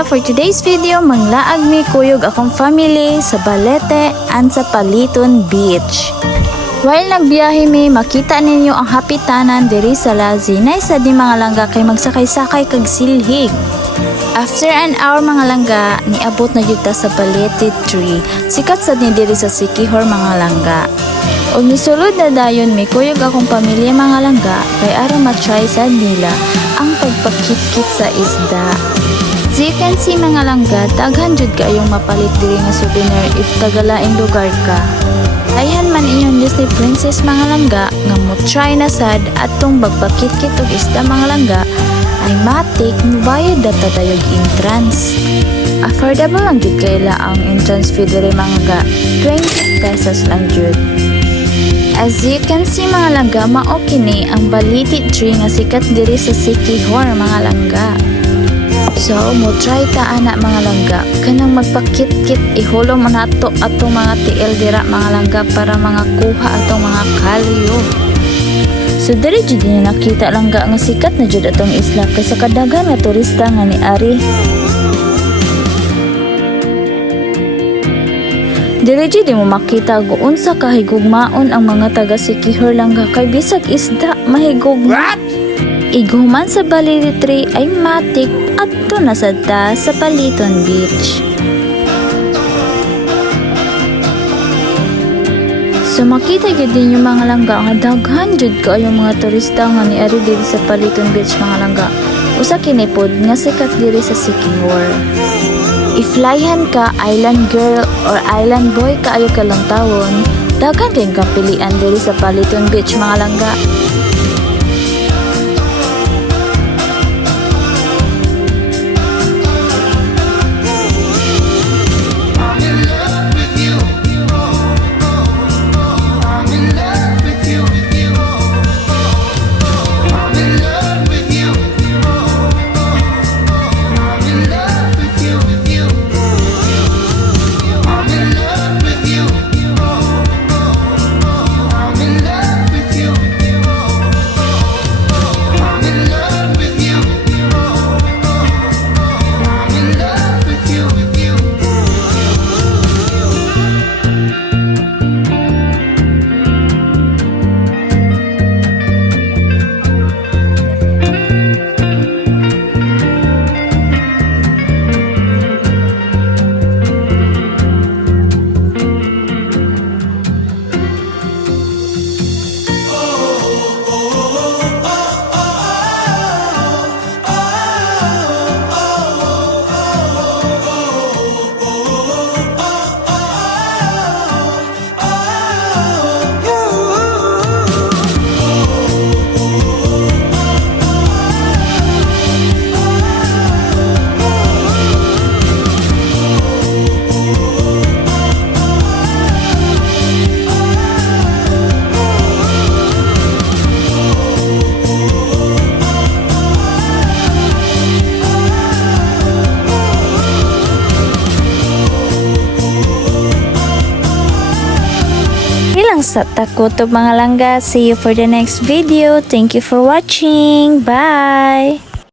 langga, for today's video, manglaag mi kuyog akong family sa Balete and sa Paliton Beach. While nagbiyahe mi, makita ninyo ang hapitanan diri sa Lazi na isa di mga langga kay magsakay-sakay kag silhig. After an hour mga langga, niabot na yun ta sa Balete Tree. Sikat sad ni diri sa Siquijor mga langga. O misulod na dayon mi kuyog akong pamilya mga langga kay aron matry sad nila ang pagpakit-kit sa isda. As you can see mga langga, daghan jud kayong mapalit diri nga souvenir if tagalaing lugar ka. Ayhan man inyong Disney princess mga langga nga mo try na sad atong pagpakit-kit og isda mga langga ay matik mubayad data tayog entrance. Affordable lang jud kayla ang entrance fee diri mga langga, 20 pesos lang jud. As you can see mga langga, mao kini ang Balete Tree nga sikat diri sa Siquijor mga langga. So, mo try ta ana mga langga, kanang magpakit-kit iholo mo nato atong mga tiil dira mga langga para mga kuha atong mga kalyo. So diri jud ni nakita langga nga sikat na jud atong isla kaysa kadaghan nga turista nga niari. Diri jud mo makita kung unsa kahigugmaon ang mga taga Siquijor langga kay bisag isda mahigugma. Iguman sa Balete Tree ay matik adto na sad ta sa Paliton Beach. So makita gyud din yung mga langga nga daghan jud kaayo mga turista nga niari diri sa Paliton Beach mga langga. Usa kini pod nga sikat diri sa Siquijor. Iflyhan ka island girl or island boy kaayo ka lang tawon, daghan kayong kapilian diri sa Paliton Beach mga langga. Sa takutob mga langga. See you for the next video. Thank you for watching. Bye!